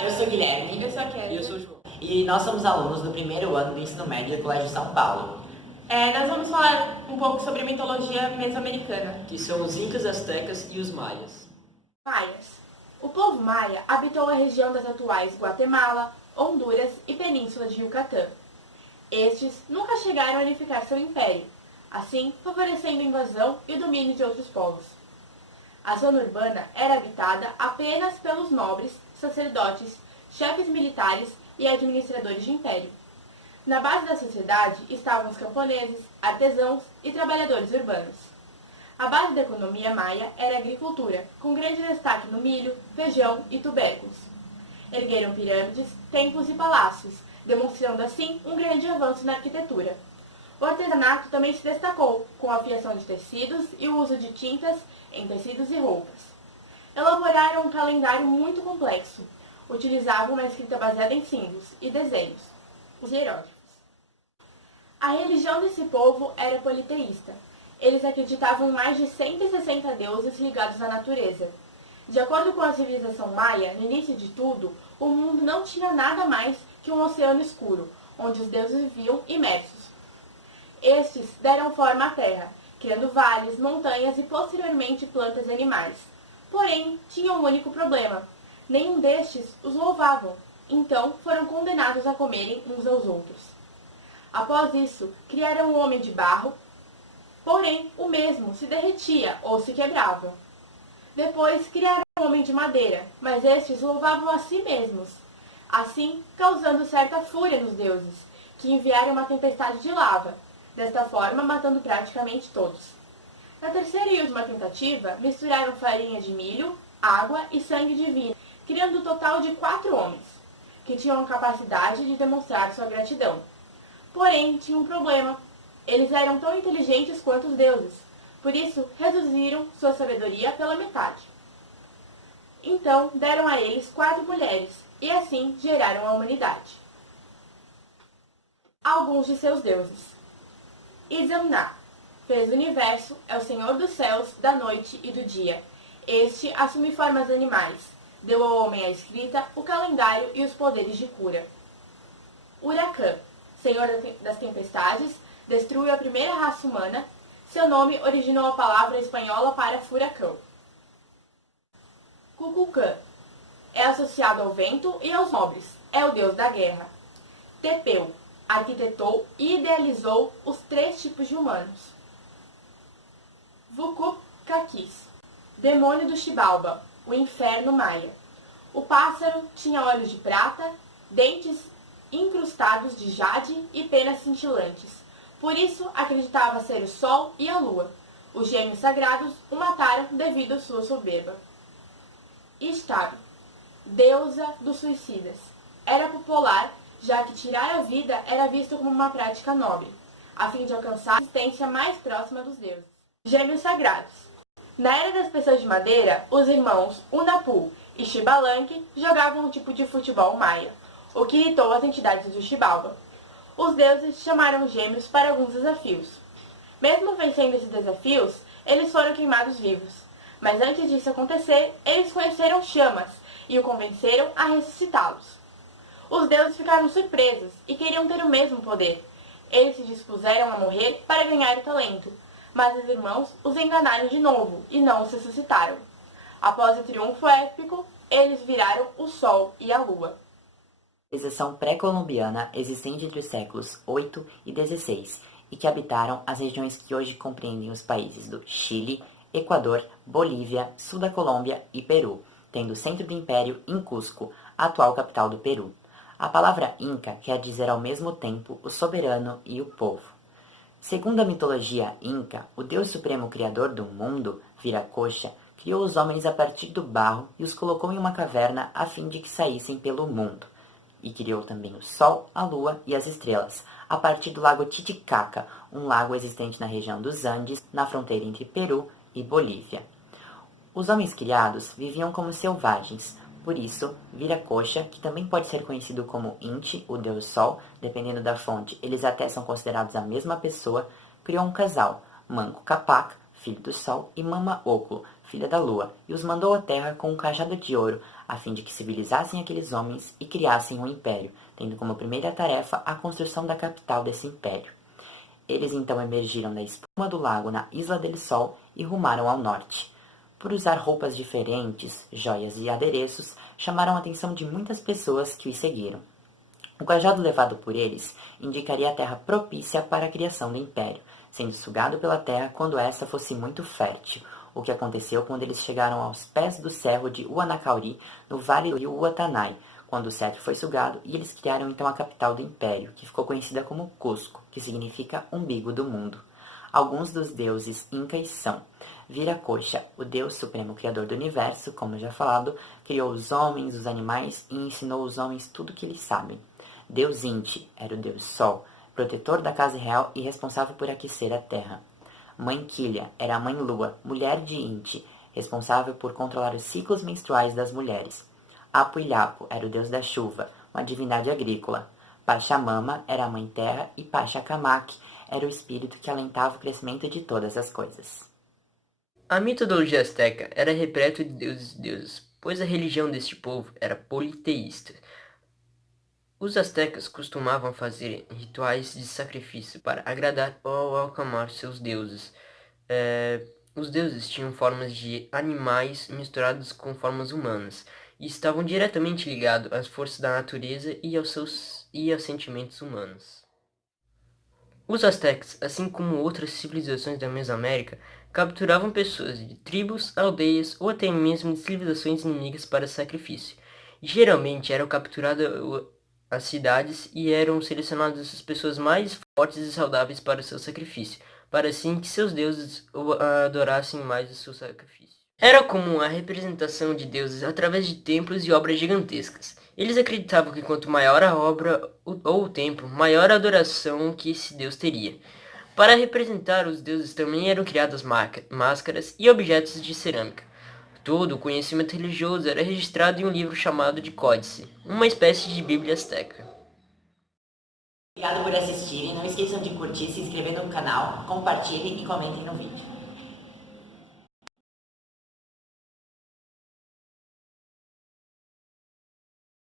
Eu sou Guilherme. Eu sou a Kelly. E eu sou o João. E nós somos alunos do primeiro ano do ensino médio do Colégio São Paulo. Nós vamos falar um pouco sobre mitologia mesoamericana. Que são os Incas, Aztecas e os Maias. Maias. O povo maia habitou a região das atuais Guatemala, Honduras e Península de Yucatán. Estes nunca chegaram a unificar seu império, assim favorecendo a invasão e o domínio de outros povos. A zona urbana era habitada apenas pelos nobres, sacerdotes, chefes militares e administradores de império. Na base da sociedade estavam os camponeses, artesãos e trabalhadores urbanos. A base da economia maia era a agricultura, com grande destaque no milho, feijão e tubérculos. Ergueram pirâmides, templos e palácios, demonstrando assim um grande avanço na arquitetura. O artesanato também se destacou, com a fiação de tecidos e o uso de tintas em tecidos e roupas. Elaboraram um calendário muito complexo. Utilizavam uma escrita baseada em símbolos e desenhos, os hieróglifos. A religião desse povo era politeísta. Eles acreditavam em mais de 160 deuses ligados à natureza. De acordo com a civilização maia, no início de tudo, o mundo não tinha nada mais que um oceano escuro, onde os deuses viviam imersos. Estes deram forma à terra, criando vales, montanhas e posteriormente plantas e animais. Porém, tinham um único problema. Nenhum destes os louvavam, então foram condenados a comerem uns aos outros. Após isso, criaram um homem de barro, porém o mesmo se derretia ou se quebrava. Depois criaram um homem de madeira, mas estes louvavam a si mesmos, assim causando certa fúria nos deuses, que enviaram uma tempestade de lava, desta forma matando praticamente todos. Na terceira e última tentativa, misturaram farinha de milho, água e sangue divino, criando um total de 4 homens, que tinham a capacidade de demonstrar sua gratidão. Porém, tinha um problema. Eles eram tão inteligentes quanto os deuses, por isso reduziram sua sabedoria pela metade. Então, deram a eles 4 mulheres, e assim geraram a humanidade. Alguns de seus deuses. Izamna fez o universo, é o senhor dos céus, da noite e do dia. Este assume formas animais. Deu ao homem a escrita, o calendário e os poderes de cura. Huracan, senhor das tempestades, destruiu a primeira raça humana. Seu nome originou a palavra espanhola para furacão. Kukulkan é associado ao vento e aos nobres. É o deus da guerra. Tepeu arquitetou e idealizou os 3 tipos de humanos. Vukup-Kakis, demônio do Xibalba, o inferno maia. O pássaro tinha olhos de prata, dentes incrustados de jade e penas cintilantes. Por isso acreditava ser o sol e a lua. Os gêmeos sagrados o mataram devido à sua soberba. Ishtar, deusa dos suicidas. Era popular, já que tirar a vida era visto como uma prática nobre, a fim de alcançar a existência mais próxima dos deuses. Gêmeos sagrados. Na era das pessoas de madeira, os irmãos Unapu e Xibalanque jogavam um tipo de futebol maia, o que irritou as entidades do Xibalba. Os deuses chamaram os gêmeos para alguns desafios. Mesmo vencendo esses desafios, eles foram queimados vivos. Mas antes disso acontecer, eles conheceram chamas e o convenceram a ressuscitá-los. Os deuses ficaram surpresos e queriam ter o mesmo poder. Eles se dispuseram a morrer para ganhar o talento, mas os irmãos os enganaram de novo e não os ressuscitaram. Após o triunfo épico, eles viraram o Sol e a Lua. Civilização pré-colombiana existente entre os séculos 8 e 16 e que habitaram as regiões que hoje compreendem os países do Chile, Equador, Bolívia, sul da Colômbia e Peru, tendo o centro do império em Cusco, a atual capital do Peru. A palavra Inca quer dizer ao mesmo tempo o soberano e o povo. Segundo a mitologia Inca, o Deus Supremo Criador do mundo, Viracocha, criou os homens a partir do barro e os colocou em uma caverna a fim de que saíssem pelo mundo. E criou também o Sol, a Lua e as estrelas, a partir do lago Titicaca, um lago existente na região dos Andes, na fronteira entre Peru e Bolívia. Os homens criados viviam como selvagens. Por isso, Viracocha, que também pode ser conhecido como Inti, o deus Sol, dependendo da fonte, eles até são considerados a mesma pessoa, criou um casal, Manco Capac, filho do Sol, e Mama Oclo, filha da Lua, e os mandou à terra com um cajado de ouro, a fim de que civilizassem aqueles homens e criassem um império, tendo como primeira tarefa a construção da capital desse império. Eles então emergiram da espuma do lago na Isla del Sol e rumaram ao norte. Por usar roupas diferentes, joias e adereços, chamaram a atenção de muitas pessoas que os seguiram. O cajado levado por eles indicaria a terra propícia para a criação do império, sendo sugado pela terra quando esta fosse muito fértil, o que aconteceu quando eles chegaram aos pés do cerro de Huanacauri, no vale do rio Uatanai, quando o cetro foi sugado, e eles criaram então a capital do império, que ficou conhecida como Cusco, que significa umbigo do mundo. Alguns dos deuses incas são Viracocha, o deus supremo criador do universo, como já falado, criou os homens, os animais e ensinou os homens tudo o que eles sabem. Deus Inti era o deus Sol, protetor da casa real e responsável por aquecer a terra. Mãe Quilha era a mãe Lua, mulher de Inti, responsável por controlar os ciclos menstruais das mulheres. Apu Ilhapu era o deus da chuva, uma divindade agrícola. Pachamama era a mãe terra e Pachacamac era o espírito que alentava o crescimento de todas as coisas. A mitologia asteca era repleta de deuses e deusas, pois a religião deste povo era politeísta. Os astecas costumavam fazer rituais de sacrifício para agradar ou acalmar seus deuses. Os deuses tinham formas de animais misturadas com formas humanas e estavam diretamente ligados às forças da natureza e aos sentimentos humanos. Os astecas, assim como outras civilizações da Mesoamérica, capturavam pessoas de tribos, aldeias ou até mesmo de civilizações inimigas para sacrifício. Geralmente eram capturadas as cidades e eram selecionadas as pessoas mais fortes e saudáveis para o seu sacrifício, para assim que seus deuses adorassem mais o seu sacrifício. Era comum a representação de deuses através de templos e obras gigantescas. Eles acreditavam que quanto maior a obra ou o templo, maior a adoração que esse deus teria. Para representar os deuses também eram criadas máscaras e objetos de cerâmica. Todo o conhecimento religioso era registrado em um livro chamado de Códice, uma espécie de Bíblia asteca. Obrigado por assistirem, não esqueçam de curtir, se inscrever no canal, compartilhem e comentem no vídeo.